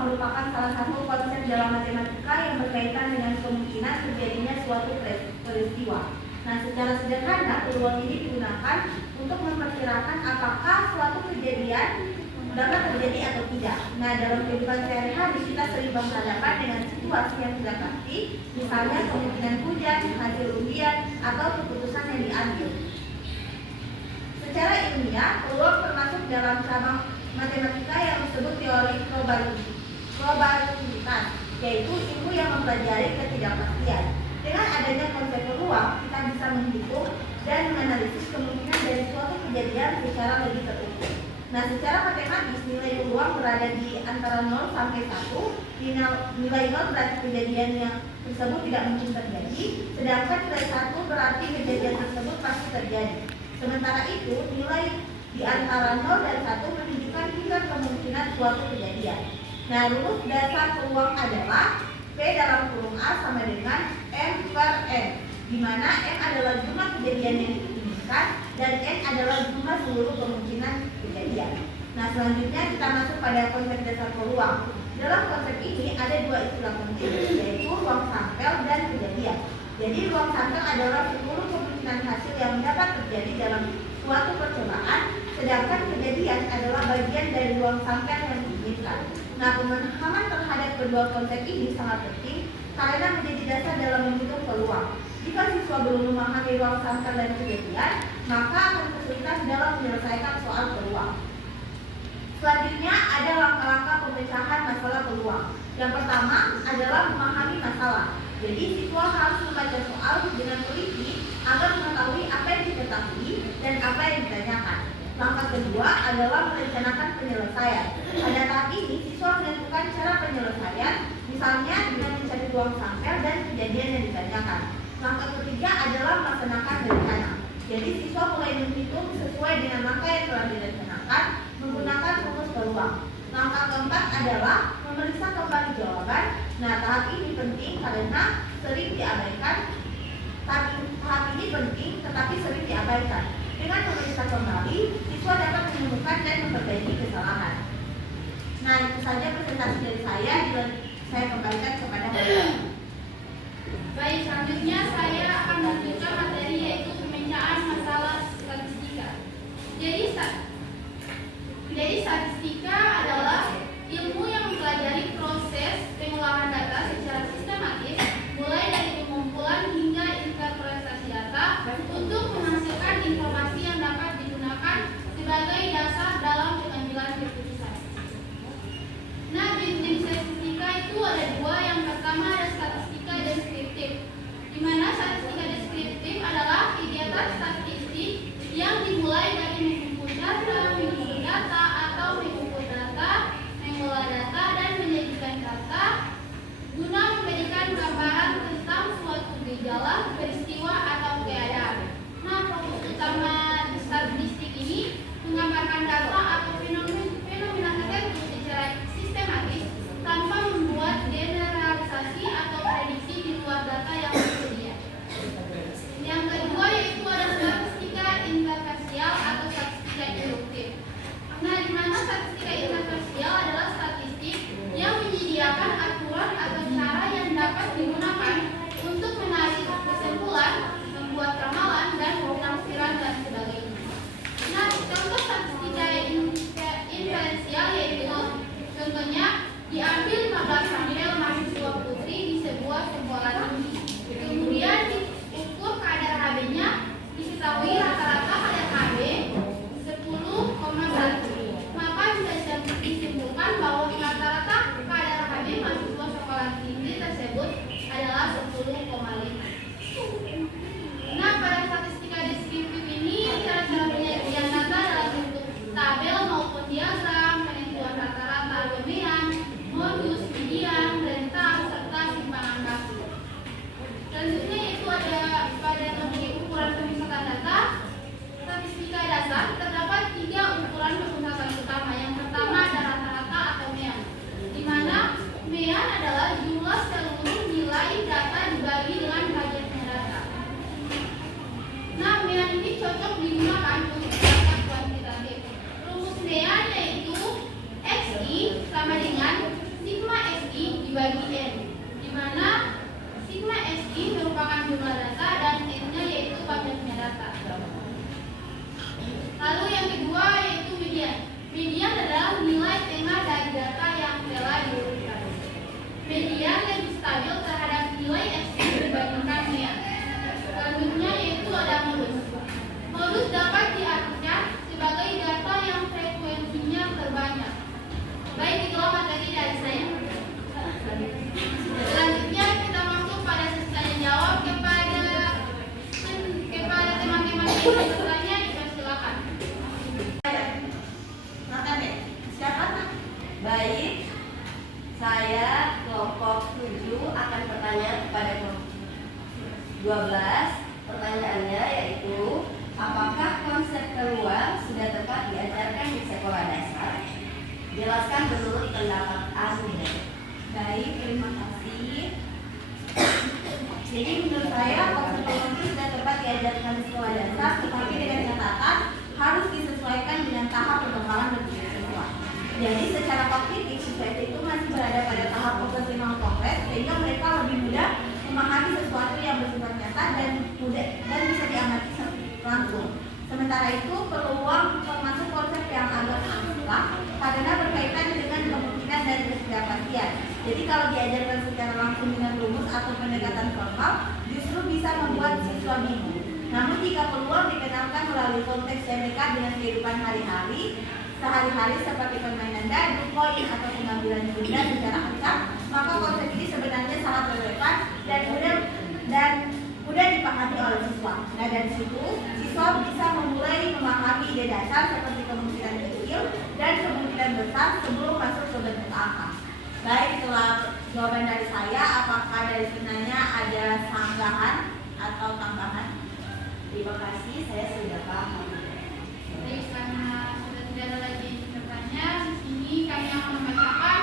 peluang merupakan salah satu konsep dalam matematika yang berkaitan dengan kemungkinan terjadinya suatu peristiwa. Nah, secara sederhana, peluang ini digunakan untuk memperkirakan apakah suatu kejadian dapat terjadi atau tidak. Nah, dalam kehidupan sehari-hari kita sering berhadapan dengan situasi yang tidak pasti, misalnya kemungkinan hujan, hasil undian, atau keputusan yang diambil. Secara ilmiah, peluang termasuk dalam cabang matematika yang disebut teori probabilitas, yaitu ilmu yang mempelajari ketidakpastian. Dengan adanya konsep peluang, kita bisa menghitung dan menganalisis kemungkinan dari suatu kejadian secara lebih terukur. Nah, secara matematis nilai peluang berada di antara 0 sampai 1. Nilai 0 berarti kejadian yang tersebut tidak mungkin terjadi, sedangkan nilai 1 berarti kejadian tersebut pasti terjadi. Sementara itu, nilai di antara 0 dan 1 menunjukkan tingkat kemungkinan suatu kejadian. Nah, rumus dasar peluang adalah P dalam kurung A sama dengan M per N, di mana M adalah jumlah kejadian yang dimungkinkan dan N adalah jumlah seluruh kemungkinan kejadian. Nah, selanjutnya kita masuk pada konsep dasar peluang. Dalam konsep ini ada dua istilah penting, yaitu ruang sampel dan kejadian. Jadi ruang sampel adalah seluruh kemungkinan hasil yang dapat terjadi dalam suatu percobaan, sedangkan kejadian adalah bagian dari ruang sampel yang diinginkan. Nah, pemahaman terhadap kedua konsep ini sangat penting karena menjadi dasar dalam menghitung peluang. Jika siswa belum memahami ruang sampel dan kejadian, maka akan kesulitan dalam menyelesaikan soal peluang. Selanjutnya ada langkah-langkah pemecahan masalah peluang. Yang pertama adalah memahami masalah. Jadi siswa harus membaca soal dengan teliti agar mengetahui apa yang diketahui dan apa yang ditanyakan. Langkah kedua adalah merencanakan penyelesaian. Pada tahap ini siswa menentukan cara penyelesaian, misalnya dengan mencari ruang sampel dan kejadian yang ditanyakan. Langkah ketiga adalah melaksanakan rencana. Jadi siswa mulai menghitung sesuai dengan langkah yang telah direncanakan menggunakan rumus peluang. Langkah keempat adalah memeriksa kembali jawaban. Nah, tahap ini penting karena sering diabaikan. Tahap ini penting tetapi sering diabaikan. Dengan memeriksa kembali, siswa dapat menemukan dan memperbaiki kesalahan. Nah, itu saja presentasi dari saya. Saya kembalikan kepada Bapak. Baik, selanjutnya saya akan melanjutkan materi yaitu pemecahan masalah statistika. Jadi statistika adalah ilmu yang mempelajari proses pengolahan data secara sistematis, mulai dari pengumpulan hingga interpretasi data untuk menghasilkan informasi yang dapat digunakan sebagai dasar dalam pengambilan keputusan. Nah, jenis statistika itu ada dua. Yang pertama ada statistika deskriptif, di mana statistika deskriptif adalah kegiatan statistik yang dimulai dari mengumpul data, atau mengumpul data, mengolah data, dan menyajikan data guna memberikan gambaran tentang suatu gejala, peristiwa, atau keadaan. Nah, fokus utama statistik ini menggambarkan data atau fenomena tertentu secara sistematis tanpa membuat generalisasi atau prediksi di luar data yang tersedia. Yang kedua yaitu ada statistika interversial atau statistika induktif. Nah, di mana statistika interversial adalah statistik yang menyediakan aturan atau cara yang dapat digunakan untuk menarik kesimpulan, membuat ramalan, dan penafsiran dan sebagainya. Nah, contoh statistika inferensial yaitu contohnya diambil 15 sampel mahasiswa putri di sebuah sekolah tinggi. Kemudian diukur kadar HB-nya, diketahui rata-rata kadar HB 10,1. Maka bisa disimpulkan bahwa rata-rata kadar HB mahasiswa sekolah tinggi tersebut adalah 10,5. Nah, pada statistika deskriptif ini cara-cara penyajian data dalam bentuk tabel maupun diagram, penentuan rata-rata domain, modus, median, rentang, serta simpanan kasus. Selanjutnya yaitu ada pada teknik ukuran pemusatan data. Statistika dasar terdapat 3 ukuran pemusatan utama. Yang pertama ada rata-rata atau mean, di mana mean adalah jumlah seluruh nilai data dibagi dengan bagiannya data. Nah, mean ini cocok digunakan untuk data kuantitatif. Rumus mean yaitu XI sama dengan dibagi N, di mana sigma SI merupakan jumlah data dan N-nya yaitu banyaknya data. Lalu yang kedua yaitu median. Median adalah nilai tengah dari data yang telah diurutkan. Median lebih stabil terhadap nilai SI dibandingkan mean. Selanjutnya yaitu ada modus. Modus dapat diartikan sebagai data yang frekuensinya terbanyak. Baik, itulah materi dari saya. Selanjutnya kita masuk pada sesi tanya jawab kepada teman-teman yang ingin bertanya, dipersilakan. Makan deh. Siapa nak? Baik. Saya kelompok 7 akan bertanya kepada kelompok 12. Pertanyaannya yaitu, apakah konsep peluang sudah tepat diajarkan di sekolah dasar? Jelaskan menurut pendapat Anda. Baik, terima kasih. Jadi menurut saya konsep peluang itu sudah tepat diajarkan di sekolah dasar, tetapi dengan catatan harus disesuaikan dengan tahap perkembangan bersiswa. Jadi secara kognitif siswa itu masih berada pada tahap operasional progres, sehingga mereka lebih mudah memahami sesuatu yang bersifat nyata dan bisa diamati langsung. Sementara itu peluang termasuk konsep yang agak abstrak karena berkaitan dengan kemungkinan dan ketidakpastian. Jadi kalau diajarkan secara langsung dengan rumus atau pendekatan formal, justru bisa membuat siswa bingung. Namun jika peluang dikenalkan melalui konteks yang dekat dengan kehidupan sehari-hari seperti permainan dadu, koin atau pengambilan benda secara acak, maka konsep ini sebenarnya sangat relevan dan mudah dipahami oleh siswa. Nah, dari situ siswa bisa memulai memahami ide dasar seperti kemungkinan kecil dan kemungkinan besar sebelum masuk ke bentuk angka. Baik, itulah jawaban dari saya. Apakah dari senanya ada sanggahan atau tambahan? Terima kasih, saya sudah paham. Baik, karena sudah tidak ada lagi yang bertanya, di sini kami akan membacakan